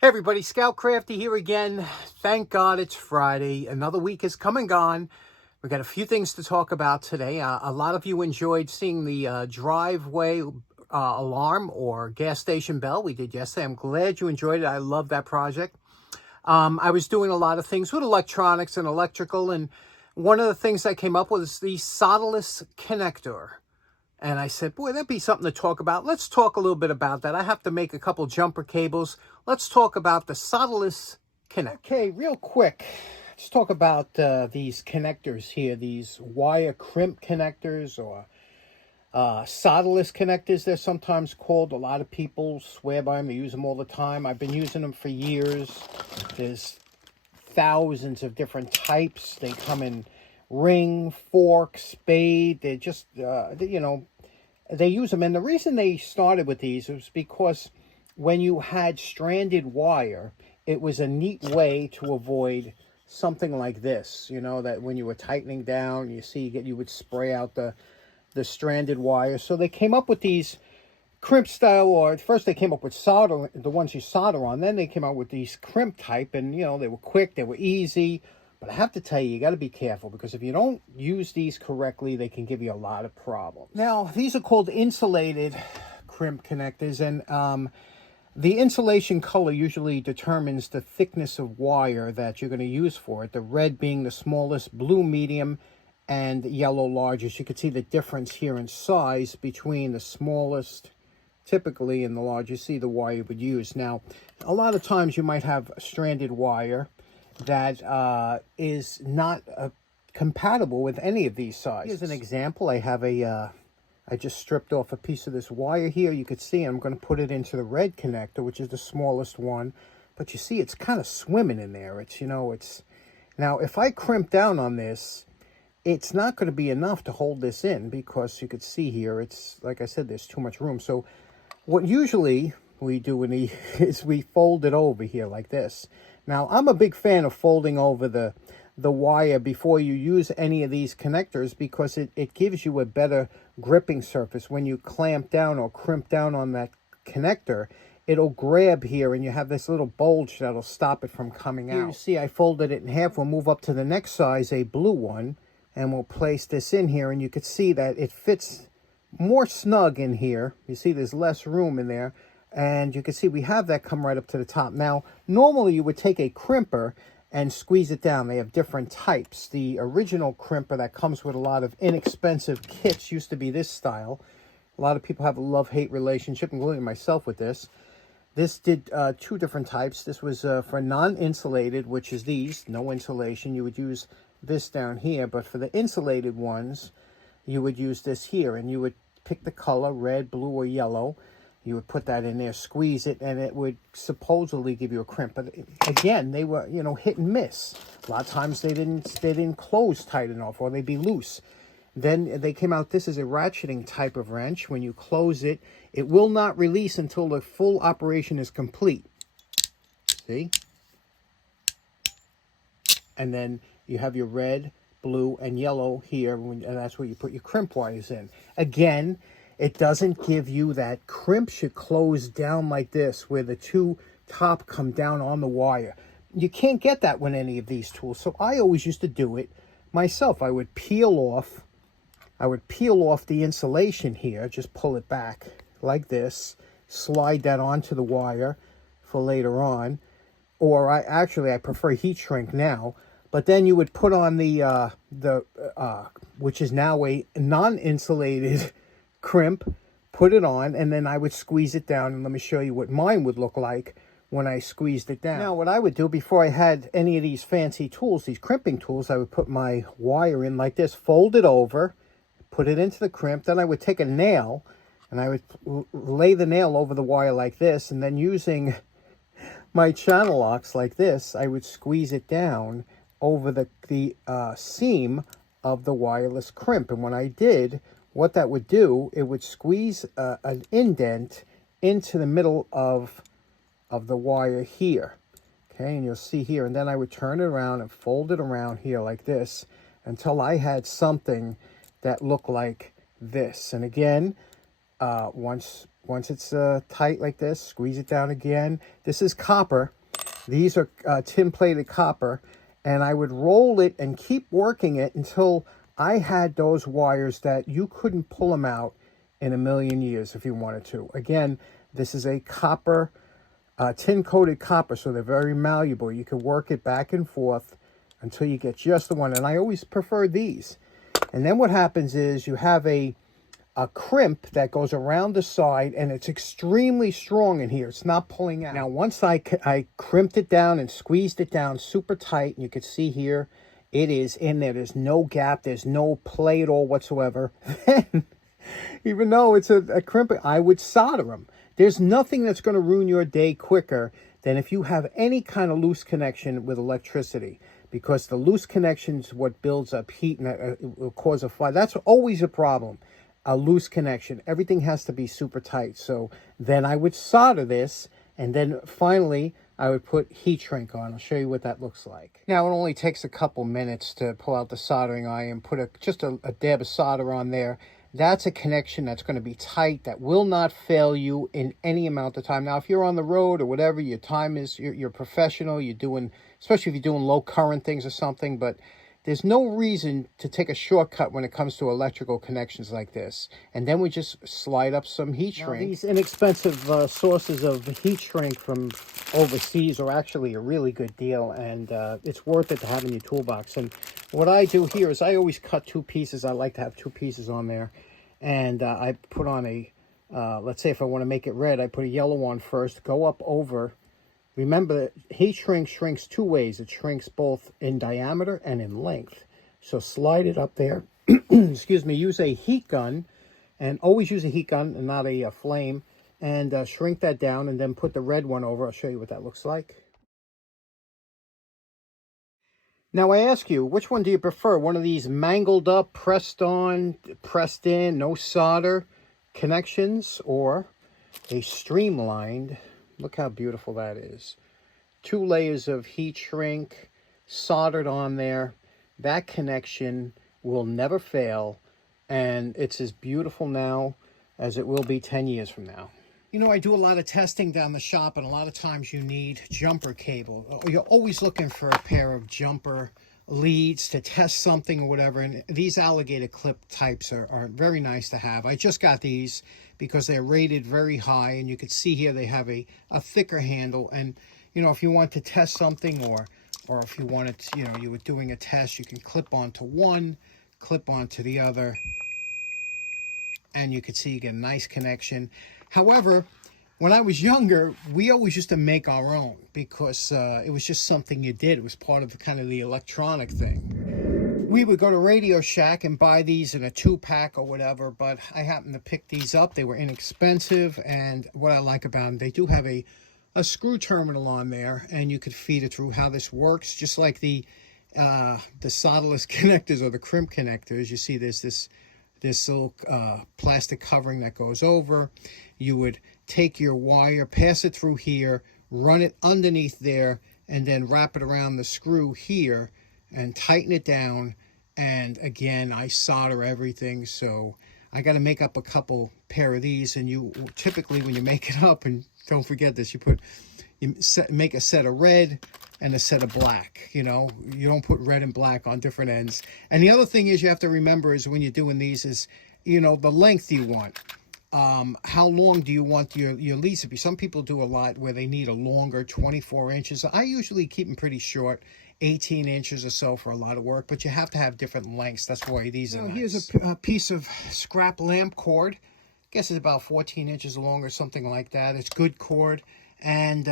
Hey everybody, Scout Crafty here again. Thank God it's Friday. Another week has come and gone. We got a few things to talk about today. A lot of you enjoyed seeing the driveway alarm or gas station bell we did yesterday. I'm glad you enjoyed it. I love that project. I was doing a lot of things with electronics and electrical, and one of the things I came up with is the solderless connector. And I said, boy, that'd be something to talk about. Let's talk a little bit about that. I have to make a couple jumper cables. Let's talk about the solderless connector. Okay, real quick. Let's talk about these connectors here, these wire crimp connectors or solderless connectors, they're sometimes called. A lot of people swear by them. They use them all the time. I've been using them for years. There's thousands of different types. They come in ring, fork, spade. They're just, they use them. And the reason they started with these was because when you had stranded wire, it was a neat way to avoid something like this. You know, that when you were tightening down, you would spray out the stranded wire. So they came up with these crimp style, or first they came up with solder, the ones you solder on. Then they came out with these crimp type, and they were quick, they were easy. But I have to tell you, you got to be careful, because if you don't use these correctly, they can give you a lot of problems. Now, these are called insulated crimp connectors, and the insulation color usually determines the thickness of wire that you're going to use for it. The red being the smallest, blue medium, and yellow largest. You can see the difference here in size between the smallest, typically, and the largest. See the wire you would use. Now, a lot of times you might have stranded wire that is not compatible with any of these sizes. Here's an example. I have I just stripped off a piece of this wire here. You could see I'm going to put it into the red connector, which is the smallest one. But you see, it's kind of swimming in there. It's now, if I crimp down on this, it's not going to be enough to hold this in, because you could see here, it's, like I said, there's too much room. So what usually we do is we fold it over here like this. Now, I'm a big fan of folding over the wire before you use any of these connectors, because it gives you a better gripping surface. When you clamp down or crimp down on that connector, it'll grab here, and you have this little bulge that'll stop it from coming out. Here you see I folded it in half. We'll move up to the next size, a blue one, and we'll place this in here, and you can see that it fits more snug in here. You see there's less room in there, and you can see we have that come right up to the top. Now, normally you would take a crimper and squeeze it down. They have different types. The original crimper that comes with a lot of inexpensive kits used to be this style. A lot of people have a love-hate relationship, including myself, with this. This did two different types. This was for non-insulated, which is these, no insulation. You would use this down here, but for the insulated ones, you would use this here, and you would pick the color, red, blue, or yellow. You would put that in there, squeeze it, and it would supposedly give you a crimp. But again, they were, hit and miss. A lot of times they didn't close tight enough, or they'd be loose. Then they came out, this is a ratcheting type of wrench. When you close it, it will not release until the full operation is complete. See? And then you have your red, blue, and yellow here, and that's where you put your crimp wires in. Again, it doesn't give you that crimp should close down like this, where the two top come down on the wire. You can't get that with any of these tools. So I always used to do it myself. I would peel off the insulation here, just pull it back like this, slide that onto the wire for later on. Or I prefer heat shrink now. But then you would put on the which is now a non-insulated crimp, put it on, and then I would squeeze it down. And let me show you what mine would look like when I squeezed it down. Now, what I would do before I had any of these fancy tools, these crimping tools, I would put my wire in like this, fold it over, put it into the crimp. Then I would take a nail, and I would lay the nail over the wire like this, and then using my channel locks like this, I would squeeze it down over the seam of the wireless crimp. And when I did, what that would do, it would squeeze an indent into the middle of the wire here. Okay, and you'll see here. And then I would turn it around and fold it around here like this until I had something that looked like this. And again, once Once it's tight like this, squeeze it down again. This is copper. These are tin-plated copper. And I would roll it and keep working it until I had those wires that you couldn't pull them out in a million years if you wanted to. Again, this is a copper, tin-coated copper, so they're very malleable. You can work it back and forth until you get just the one. And I always prefer these. And then what happens is you have a crimp that goes around the side, and it's extremely strong in here. It's not pulling out. Now, once I crimped it down and squeezed it down super tight, and you can see here, it is in there. There's no gap. There's no play at all whatsoever. Then, even though it's a crimp, I would solder them. There's nothing that's going to ruin your day quicker than if you have any kind of loose connection with electricity, because the loose connection is what builds up heat and it will cause a fire. That's always a problem. A loose connection. Everything has to be super tight. So then I would solder this, and then finally I would put heat shrink on. I'll show you what that looks like. Now it only takes a couple minutes to pull out the soldering iron, put just a dab of solder on there. That's a connection that's going to be tight, that will not fail you in any amount of time. Now, if you're on the road or whatever, your time is, you're professional, you're doing, especially if you're doing low current things or something, but there's no reason to take a shortcut when it comes to electrical connections like this. And then we just slide up some heat shrink. Now, these inexpensive sources of heat shrink from overseas are actually a really good deal, and it's worth it to have in your toolbox. And what I do here is I always cut two pieces. I like to have two pieces on there. And I put on a, let's say if I want to make it red, I put a yellow on first, go up over. Remember, heat shrink shrinks two ways. It shrinks both in diameter and in length. So slide it up there. Excuse me. Use a heat gun, and always use a heat gun and not a flame. And shrink that down, and then put the red one over. I'll show you what that looks like. Now I ask you, which one do you prefer? One of these mangled up, pressed on, pressed in, no solder connections, or a streamlined? Look how beautiful that is. 2 layers of heat shrink soldered on there. That connection will never fail, and it's as beautiful now as it will be 10 years from now. You know, I do a lot of testing down the shop, and a lot of times you need jumper cable. You're always looking for a pair of jumper leads to test something or whatever, and these alligator clip types are very nice to have. I just got these because they're rated very high, and you can see here they have a thicker handle. And you know, if you want to test something, or if you wanted to, you know, you were doing a test, you can clip onto one, clip onto the other, and you can see you get a nice connection. However, when I was younger, we always used to make our own because it was just something you did. It was part of kind of the electronic thing. We would go to Radio Shack and buy these in a 2-pack or whatever, but I happened to pick these up. They were inexpensive, and what I like about them, they do have a screw terminal on there, and you could feed it through. How this works, just like the solderless connectors or the crimp connectors. You see there's this little plastic covering that goes over. You would take your wire, pass it through here, run it underneath there, and then wrap it around the screw here and tighten it down. And again, I solder everything, so I got to make up a couple pair of these. And you typically, when you make it up, and don't forget this, you make a set of red and a set of black. You know, you don't put red and black on different ends. And the other thing is, you have to remember is when you're doing these is, you know, the length you want. How long do you want your leads to be? Some people do a lot where they need a longer 24 inches. I usually keep them pretty short, 18 inches or so for a lot of work, but you have to have different lengths. That's why these are nice. Here's a piece of scrap lamp cord. I guess it's about 14 inches long or something like that. It's good cord. And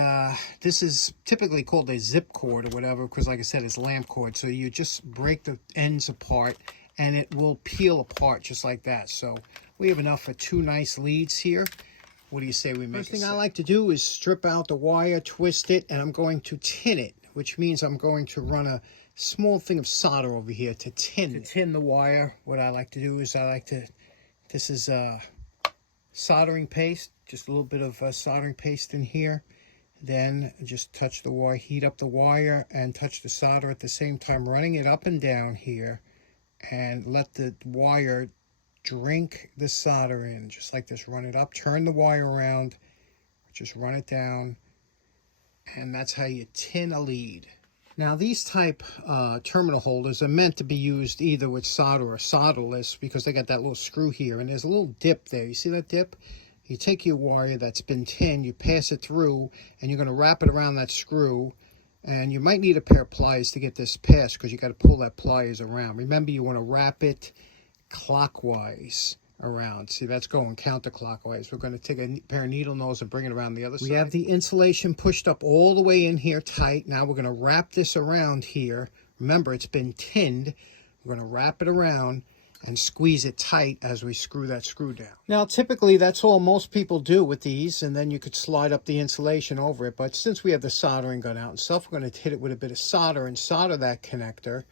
this is typically called a zip cord or whatever, because like I said, it's lamp cord. So you just break the ends apart and it will peel apart just like that. So we have enough for 2 nice leads here. What do you say we make? First thing I like to do is strip out the wire, twist it, and I'm going to tin it, which means I'm going to run a small thing of solder over here to tin. To tin the wire, what I like to do is this is soldering paste, just a little bit of soldering paste in here. Then just touch the wire, heat up the wire, and touch the solder at the same time, running it up and down here, and let the wire drink the solder in, just like this. Run it up, turn the wire around, just run it down, and that's how you tin a lead. Now these type terminal holders are meant to be used either with solder or solderless because they got that little screw here, and there's a little dip there. You see that dip? You take your wire that's been tinned, you pass it through, and you're going to wrap it around that screw, and you might need a pair of pliers to get this past because you got to pull that pliers around. Remember, you want to wrap it clockwise around. See, that's going counterclockwise. We're going to take a pair of needle nose and bring it around the other side. We have the insulation pushed up all the way in here tight. Now we're going to wrap this around here. Remember, it's been tinned. We're going to wrap it around and squeeze it tight as we screw that screw down. Now, typically, that's all most people do with these, and then you could slide up the insulation over it. But since we have the soldering gun out and stuff, we're going to hit it with a bit of solder and solder that connector,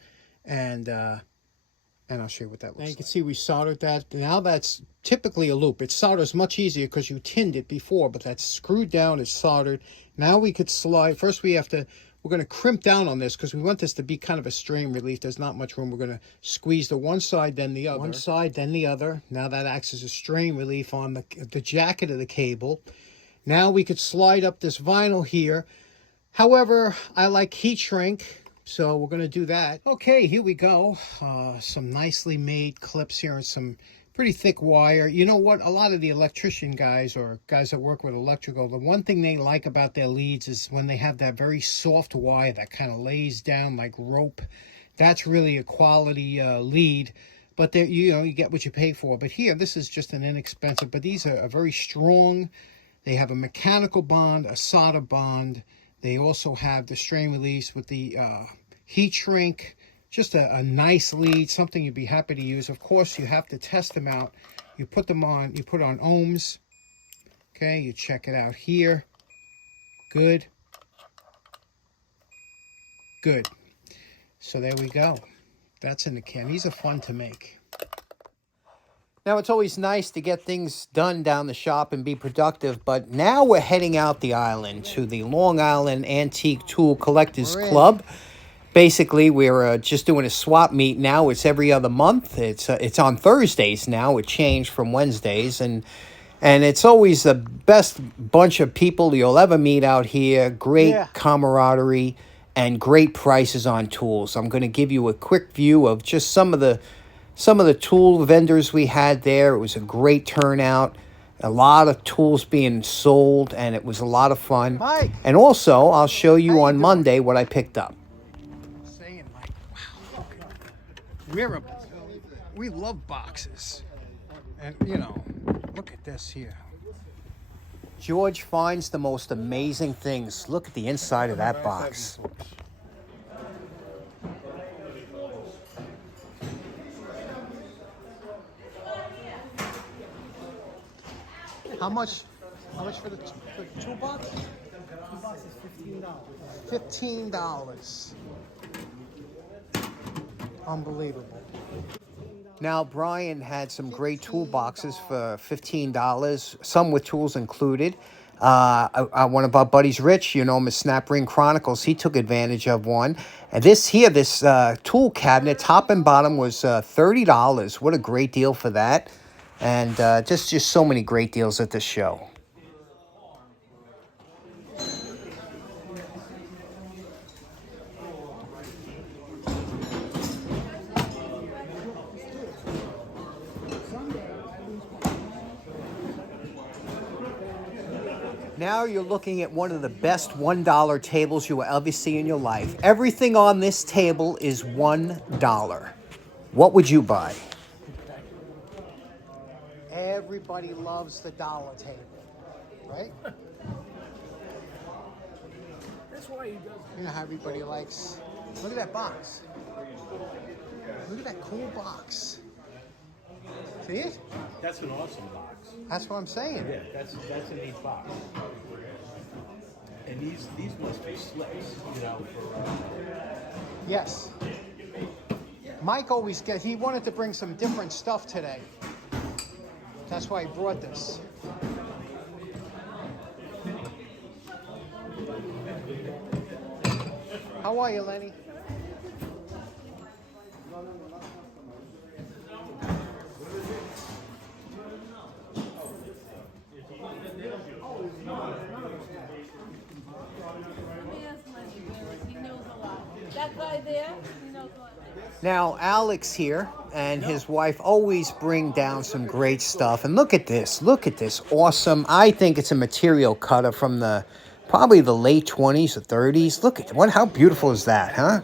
and I'll show you what that looks like. Now you can see we soldered that. Now that's typically a loop. It solders much easier because you tinned it before, but that's screwed down, it's soldered. Now we could slide. First we're going to crimp down on this because we want this to be kind of a strain relief. There's not much room. We're going to squeeze the one side, then the other. One side, then the other. Now that acts as a strain relief on the jacket of the cable. Now we could slide up this vinyl here. However, I like heat shrink, so we're going to do that. Okay, here we go. Some nicely made clips here and some pretty thick wire. You know what? A lot of the electrician guys or guys that work with electrical, the one thing they like about their leads is when they have that very soft wire that kind of lays down like rope. That's really a quality lead. But you get what you pay for. But here, this is just an inexpensive. But these are very strong. They have a mechanical bond, a solder bond. They also have the strain release with the heat shrink. Just a nice lead, something you'd be happy to use. Of course, you have to test them out. You put them on, you put on ohms. Okay, you check it out here. Good. Good. So there we go. That's in the can. These are fun to make. Now, it's always nice to get things done down the shop and be productive, but now we're heading out the island to the Long Island Antique Tool Collectors Club. Basically, we're just doing a swap meet now. It's every other month. It's on Thursdays now. It changed from Wednesdays, and it's always the best bunch of people you'll ever meet out here. Great camaraderie and great prices on tools. I'm going to give you a quick view of just some of the tool vendors we had there. It was a great turnout. A lot of tools being sold, and it was a lot of fun. Mike. And also, I'll show you on Monday what I picked up. Wow, we love boxes. And, look at this here. George finds the most amazing things. Look at the inside of that box. How much for the toolbox? The box is $15. $15. Unbelievable. Now, Brian had some great toolboxes for $15, some with tools included. One of our buddies, Rich, you know him as Snap Ring Chronicles, he took advantage of one. And this tool cabinet, top and bottom, was $30. What a great deal for that. And just so many great deals at this show. Now you're looking at one of the best $1 tables you will ever see in your life. Everything on this table is $1. What would you buy? Everybody loves the dollar table, right? That's why he does it. You know how everybody likes... Look at that box. Look at that cool box. See it? That's an awesome box. That's what I'm saying. Yeah, that's a neat box. And these must be slips, for... Yes. Mike always he wanted to bring some different stuff today. That's why he brought this. How are you, Lenny? Now, Alex here and his wife always bring down some great stuff. And look at this. Look at this. Awesome. I think it's a material cutter from probably the late 20s or 30s. Look at what. How beautiful is that, huh?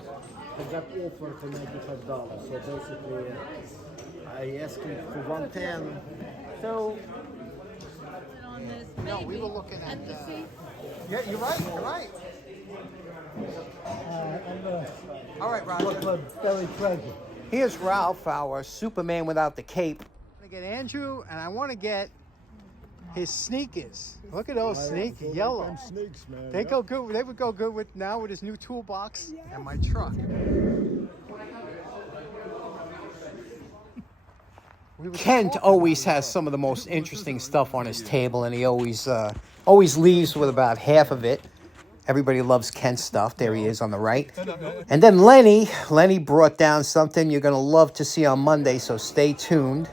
I got offered for $95. So basically, I asked him for 110. So No, we were looking at. Yeah, you're right. You're right. All right, Roger. Very treasure. Here's Ralph, our Superman without the cape. I get Andrew, and I want to get his sneakers. Look at those sneakers, yellow. Sneaks, man. They go good. They would go good with his new toolbox and my truck. Kent always has some of the most interesting stuff on his table, and he always leaves with about half of it. Everybody loves Kent's stuff. There he is on the right. And then Lenny brought down something you're going to love to see on Monday, so stay tuned.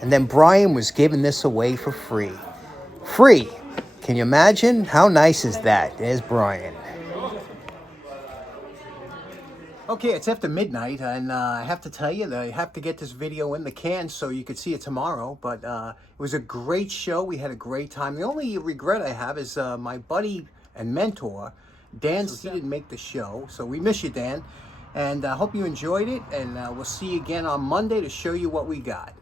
And then Brian was giving this away for free. Free. Can you imagine? How nice is that? There's Brian. Okay, it's after midnight, and I have to tell you that I have to get this video in the can so you could see it tomorrow. But it was a great show. We had a great time. The only regret I have is my buddy and mentor, Dan, he didn't make the show. So we miss you, Dan. And I hope you enjoyed it. And we'll see you again on Monday to show you what we got.